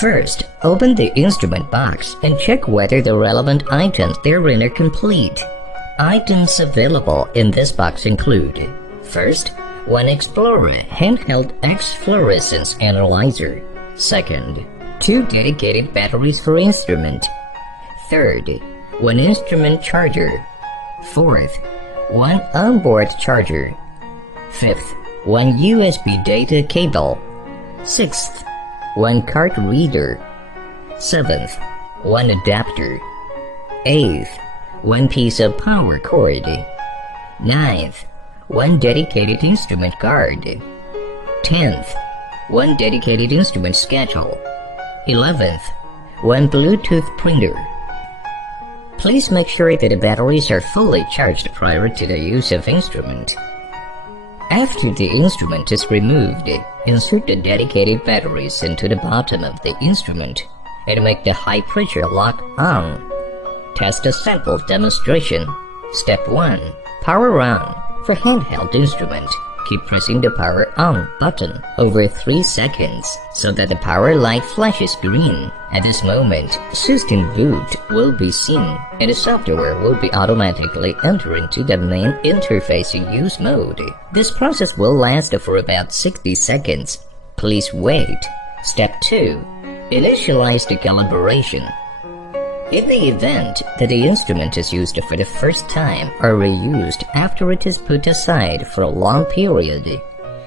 First, open the instrument box and check whether the relevant items therein are complete. Items available in this box include: first, one Explorer handheld X fluorescence analyzer. Second, two dedicated batteries for instrument. Third, one instrument charger. Fourth, one onboard charger. Fifth, one USB data cable. Sixth, one card reader. Seventh, one adapter. Eighth, one piece of power cord. Ninth, one dedicated instrument guard. 10th, one dedicated instrument schedule. 11th, one Bluetooth printer. Please make sure that the batteries are fully charged prior to the use of instrument. After the instrument is removed, insert the dedicated batteries into the bottom of the instrument and make the high pressure lock on. Test a sample demonstration. Step 1. Power on. For handheld instrument, keep pressing the power on button over 3 seconds so that the power light flashes green. At this moment, system boot will be seen and the software will be automatically enter into the main interface use mode. This process will last for about 60 seconds. Please wait. Step 2. Initialize the calibration. In the event that the instrument is used for the first time or reused after it is put aside for a long period,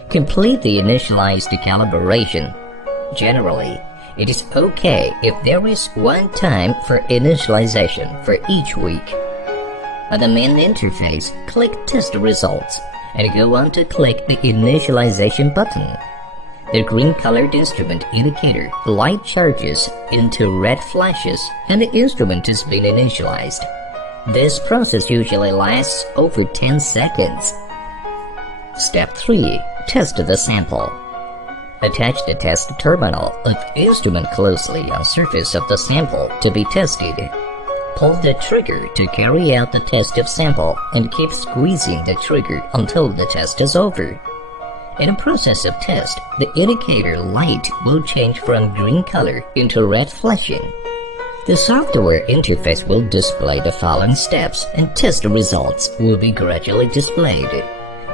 complete the initialized calibration. Generally, it is okay if there is one time for initialization for each week. On the main interface, click Test Results and go on to click the Initialization button. The green-colored instrument indicator light charges into red flashes and the instrument has been initialized. This process usually lasts over 10 seconds. Step 3. Test the sample. Attach the test terminal of instrument closely on surface of the sample to be tested. Pull the trigger to carry out the test of sample and keep squeezing the trigger until the test is over. In the process of test, the indicator light will change from green color into red flashing. The software interface will display the following steps and test results will be gradually displayed.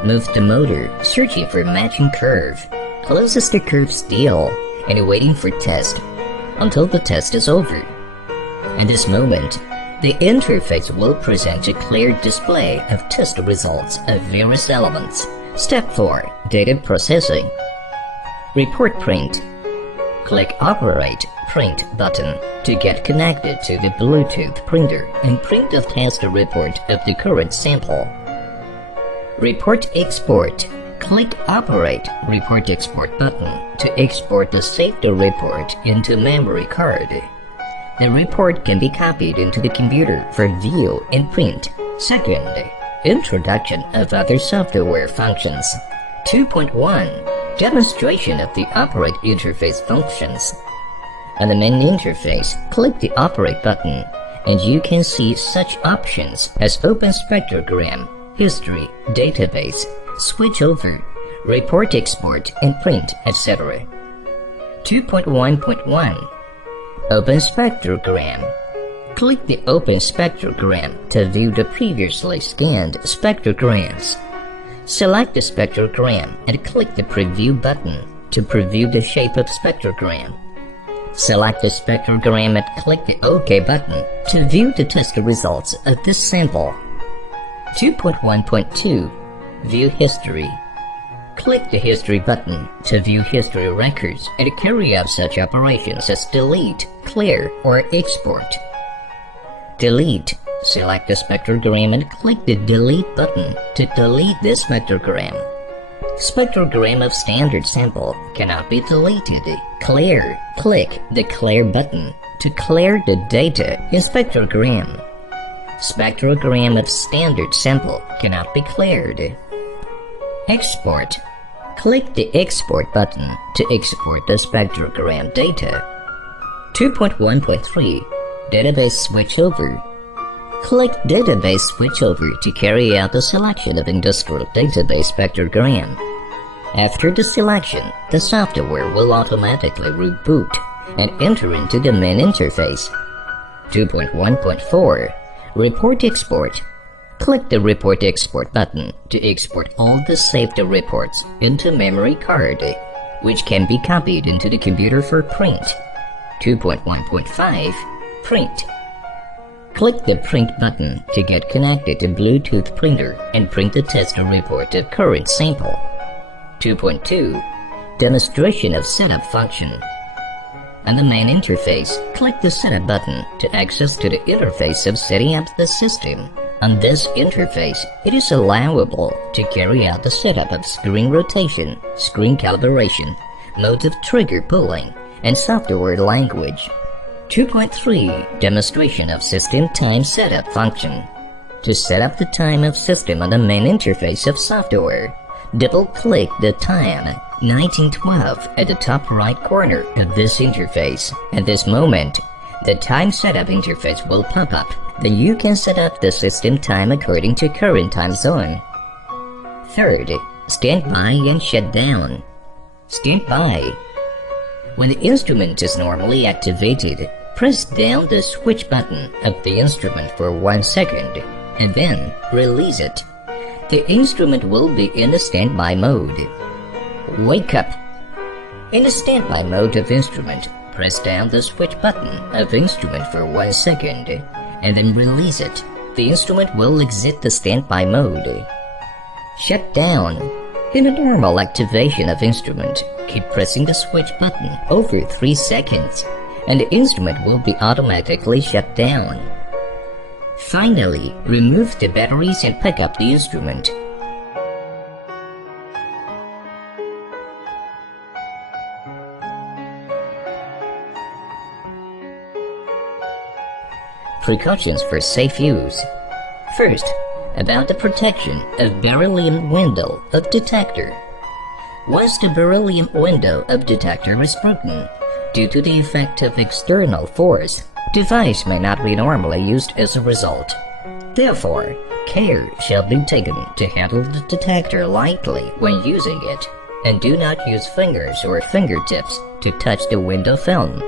Move the motor, searching for matching curve. Closes the curve still and waiting for test until the test is over. At this moment, the interface will present a clear display of test results of various elements. Step 4. Data processing. Report print. Click Operate Print button to get connected to the Bluetooth printer and print the test report of the current sample. Report Export. Click Operate Report Export button to export the saved report into memory card. The report can be copied into the computer for view and print. Second, introduction of other software functions. 2.1. Demonstration of the Operate interface functions. On the main interface, click the Operate button, and you can see such options as Open Spectrogram, History, Database, Switchover, Report Export and Print, etc. 2.1.1. Open Spectrogram. Click the Open Spectrogram to view the previously scanned spectrograms. Select the spectrogram and click the Preview button to preview the shape of spectrogram. Select the spectrogram and click the OK button to view the test results of this sample. 2.1.2. View History. Click the History button to view history records and carry out such operations as delete, clear, or export. Delete. Select the spectrogram and click the Delete button to delete this spectrogram. Spectrogram of standard sample cannot be deleted. Clear. Click the Clear button to clear the data in spectrogram. Spectrogram of standard sample cannot be cleared. Export. Click the Export button to export the spectrogram data. 2.1.3. Database Switchover. Click Database Switchover to carry out the selection of industrial database spectrogram. After the selection, the software will automatically reboot and enter into the main interface. 2.1.4 Report Export. Click the Report Export button to export all the saved reports into memory card, which can be copied into the computer for print. 2.1.5 Print. Click the Print button to get connected to Bluetooth printer and print the test report of current sample. 2.2 Demonstration of Setup function. On the main interface, click the Setup button to access to the interface of setting up the system. On this interface, it is allowable to carry out the setup of screen rotation, screen calibration, modes of trigger pulling, and software language. 2.3 Demonstration of System Time Setup function. To set up the time of system on the main interface of software, double-click the time 1912 at the top right corner of this interface. At this moment, the time setup interface will pop up. Then you can set up the system time according to current time zone. Third, standby and shut down. Standby. When the instrument is normally activated, press down the switch button of the instrument for 1 second and then release it. The instrument will be in the standby mode. Wake up. In the standby mode of instrument, press down the switch button of instrument for 1 second and then release it. The instrument will exit the standby mode. Shut down. In a normal activation of instrument, keep pressing the switch button over 3 seconds and the instrument will be automatically shut down. Finally, remove the batteries and pick up the instrument. Precautions for safe use. First, about the protection of beryllium window of detector. Once the beryllium window of detector is broken, due to the effect of external force, device may not be normally used as a result. Therefore, care shall be taken to handle the detector lightly when using it, and do not use fingers or fingertips to touch the window film.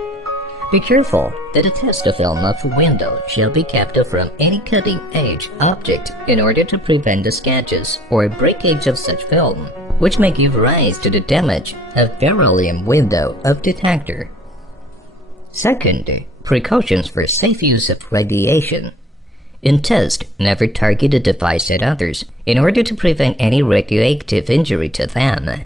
Be careful that the test film of the window shall be kept from any cutting-edge object in order to prevent the scratches or breakage of such film, which may give rise to the damage of beryllium window of detector. Second, precautions for safe use of radiation. In test, never target the device at others in order to prevent any radioactive injury to them.